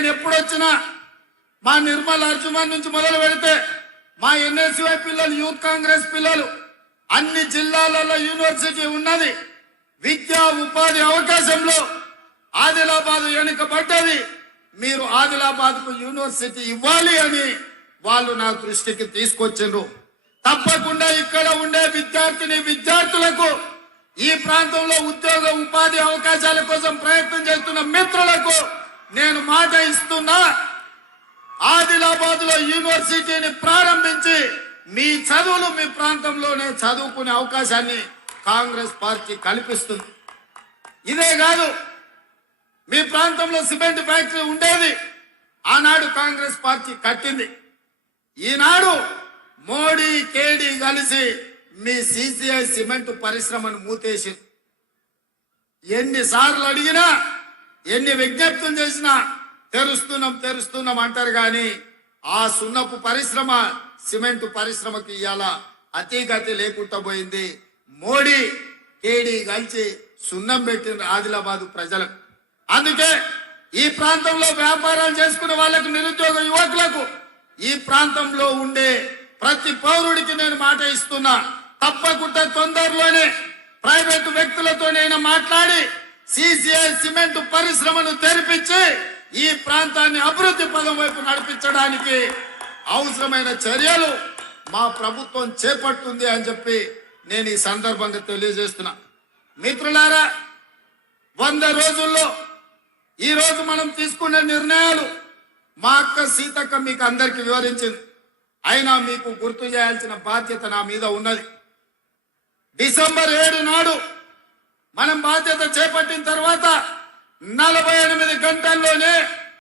నేను ఎప్పుడొచ్చినా మా నిర్మల్ అర్జుమన్ నుంచి మొదలు పెడితే మా ఎన్ఎస్యుఐ పిల్లలు, యూత్ కాంగ్రెస్ పిల్లలు, అన్ని జిల్లాలలో యూనివర్సిటీ ఉన్నది. విద్యా ఉపాధి అవకాశంలో ఆదిలాబాద్ వెనుకబడ్డది. మీరు ఆదిలాబాద్ కు యూనివర్సిటీ ఇవ్వాలి అని వాళ్ళు నా దృష్టికి తీసుకొచ్చిండ్రు. తప్పకుండా ఇక్కడ ఉండే విద్యార్థులకు, ఈ ప్రాంతంలో ఉద్యోగ ఉపాధి అవకాశాల కోసం ప్రయత్నం చేస్తున్న మిత్రులకు నేను మాట ఇస్తున్నా. ఆదిలాబాద్ లో యూనివర్సిటీని ప్రారంభించి మీ చదువులు మీ ప్రాంతంలోనే చదువుకునే అవకాశాన్ని కాంగ్రెస్ పార్టీ కల్పిస్తుంది. ఇదే కాదు, మీ ప్రాంతంలో సిమెంట్ ఫ్యాక్టరీ ఉండేది, ఆనాడు కాంగ్రెస్ పార్టీ కట్టింది. ఈనాడు మోడీ కేడీ కలిసి మీ సిసిఐ సిమెంట్ పరిశ్రమను మూతేసి ఎన్నిసార్లు అడిగినా, ఎన్ని విజ్ఞప్తులు చేసినా తెరుస్తున్నాం అంటారు. కానీ ఆ సున్నపు పరిశ్రమ, సిమెంట్ పరిశ్రమకి ఇవాళ అతిగతి లేకుండా పోయింది. మోడీ కేడీ కలిసి సున్నం పెట్టిన ఆదిలాబాద్ ప్రజలకు. అందుకే ఈ ప్రాంతంలో వ్యాపారాలు చేసుకునే వాళ్ళకు, నిరుద్యోగ యువకులకు, ఈ ప్రాంతంలో ఉండే ప్రతి పౌరుడికి నేను మాట ఇస్తున్నా. తప్పకుండా తొందరలోనే ప్రైవేటు వ్యక్తులతోనైనా మాట్లాడి సిసిఐ సిమెంట్ పరిశ్రమను తెరిపించి ఈ ప్రాంతాన్ని అభివృద్ధి పదం వైపు నడిపించడానికి అవసరమైన చర్యలు మా ప్రభుత్వం చేపడుతుంది అని చెప్పి నేను ఈ సందర్భంగా తెలియజేస్తున్నా. మిత్రులారా, 100 రోజుల్లో ఈ రోజు మనం తీసుకున్న నిర్ణయాలు మా అక్క సీతక్క మీకు అందరికి వివరించింది. అయినా మీకు గుర్తు చేయాల్సిన బాధ్యత నా మీద ఉన్నది. డిసెంబర్ 7 నాడు మనం బాధ్యత చేపట్టిన తర్వాత 48 గంటల్లోనే